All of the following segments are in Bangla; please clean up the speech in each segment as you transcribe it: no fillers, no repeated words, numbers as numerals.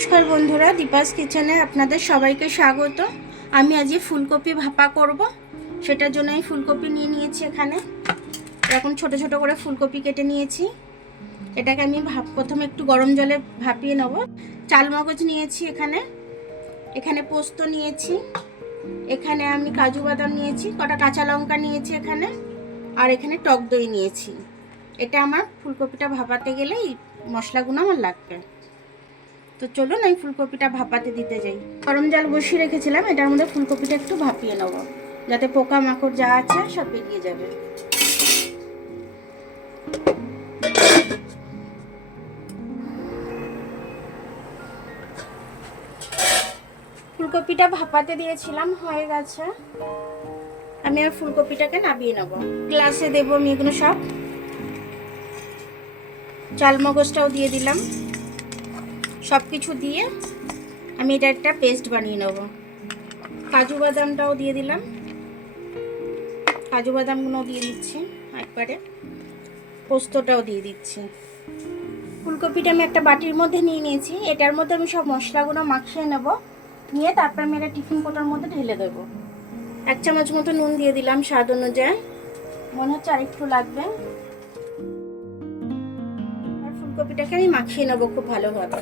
নমস্কার বন্ধুরা, দীপাস কিচেনে আপনাদের সবাইকে স্বাগত। আমি আজকে ফুলকপি ভাপা করব। সেটার জন্য আমি ফুলকপি নিয়ে নিয়েছি। এখানে এরকম ছোট ছোট করে ফুলকপি কেটে নিয়েছি। এটাকে আমি প্রথমে একটু গরম জলে ভাপিয়ে নেব। চালমগজ নিয়েছি, এখানে পোস্ত নিয়েছি, এখানে আমি কাজু বাদাম নিয়েছি, কটা কাঁচা লঙ্কা নিয়েছি এখানে, আর এখানে টক দই নিয়েছি। এটা আমার ফুলকপিটা ভাপাতে গেলে এই মশলাগুলো আমার লাগবে। তো চলুন আমি ফুলকপিটা ভাপাতে দিতে যাই। গরম জল বসিয়ে রেখেছিলাম, এটার মধ্যে ফুলকপিটা একটু ভাপিয়ে নেব, যাতে পোকা মাকড় যা আছে সব বেরিয়ে যাবে। ফুলকপিটা ভাপাতে দিয়েছিলাম, হয়ে গেছে। আমি আর ফুলকপিটাকে নামিয়ে নেব। গ্লাসে দেবো আমি এগুলো সব। চালমগজটাও দিয়ে দিলাম। সব কিছু দিয়ে আমি এটা একটা পেস্ট বানিয়ে নেব। কাজু বাদামটাও দিয়ে দিলাম, কাজু বাদামগুলো দিয়ে দিচ্ছি একবারে, পোস্তটাও দিয়ে দিচ্ছি। ফুলকপিটা আমি একটা বাটির মধ্যে নিয়ে নিয়েছি। এটার মধ্যে আমি সব মশলাগুলো মাখিয়ে নেব, নিয়ে তারপর আমি একটা টিফিন কোটার মধ্যে ঢেলে দেবো। 1 চামচ মতো নুন দিয়ে দিলাম স্বাদ অনুযায়ী, মনে হচ্ছে আরেকটু লাগবে। আর ফুলকপিটাকে আমি মাখিয়ে নেবো খুব ভালোভাবে।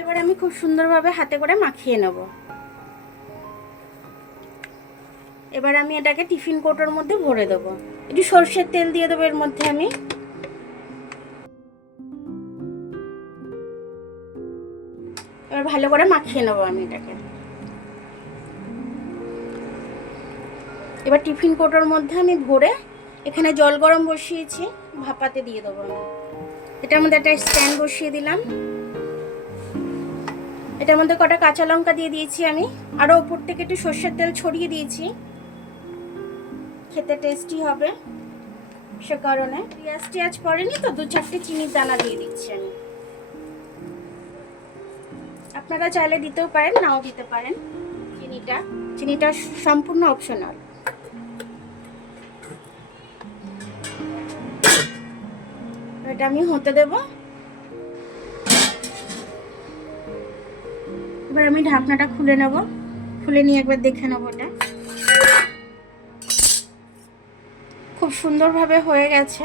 এবার আমি খুব সুন্দরভাবে হাতে করে মাখিয়ে নেব। এবার আমি এটাকে টিফিন কোটার মধ্যে ভরে দেবো। একটু সরষের তেল দিয়ে দেবো এর মধ্যে আমি। এবার ভালো করে মাখিয়ে নেবো আমি এটাকে। এবার টিফিন কোটার মধ্যে আমি ভরে এখানে জল গরম বসিয়েছি, ভাপাতে দিয়ে দেবো আমি। এটার মধ্যে একটা স্ট্যান্ড বসিয়ে দিলাম। এটার মধ্যে কটা কাঁচা লঙ্কা দিয়ে দিয়েছি আমি, আরও উপর থেকে একটু সর্ষের তেল ছড়িয়ে দিয়েছি, খেতে টেস্টি হবে সে কারণে। পেঁয়াজ পড়েনি তো 2-4টে চিনির দানা দিয়ে দিচ্ছি আমি। আপনারা চাইলে দিতেও পারেন, নাও দিতে পারেন। চিনিটা সম্পূর্ণ অপশনাল। এটা আমি হতে দেব। এবার আমি ঢাকনাটা খুলে নেব, খুলে নিয়ে একবার দেখে নেব। এটা খুব সুন্দরভাবে হয়ে গেছে।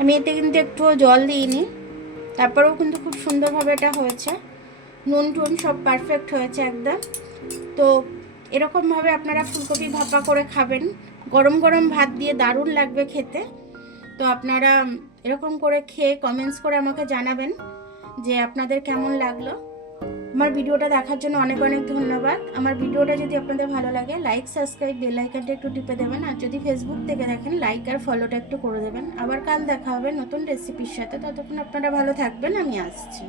আমি এতে কিন্তু একটুও জল দিইনি, তারপরেও কিন্তু খুব সুন্দরভাবে এটা হয়েছে। নুন টুন সব পারফেক্ট হয়েছে একদম। তো এরকমভাবে আপনারা ফুলকপি ভাপা করে খাবেন, গরম গরম ভাত দিয়ে দারুণ লাগবে খেতে। তো আপনারা এরকম করে খেয়ে কমেন্টস করে আমাকে জানাবেন যে আপনাদের কেমন লাগলো। আমার ভিডিওটা দেখার জন্য অনেক অনেক ধন্যবাদ। আমার ভিডিওটা যদি আপনাদের ভালো লাগে, লাইক, সাবস্ক্রাইব, বেল আইকনটা একটু টিপে দেবেন। আর যদি ফেসবুক থেকে দেখেন, লাইক আর ফলোটা একটু করে দেবেন। আবার কাল দেখা হবে নতুন রেসিপির সাথে। ততক্ষণ আপনারা ভালো থাকবেন, আমি আসছি।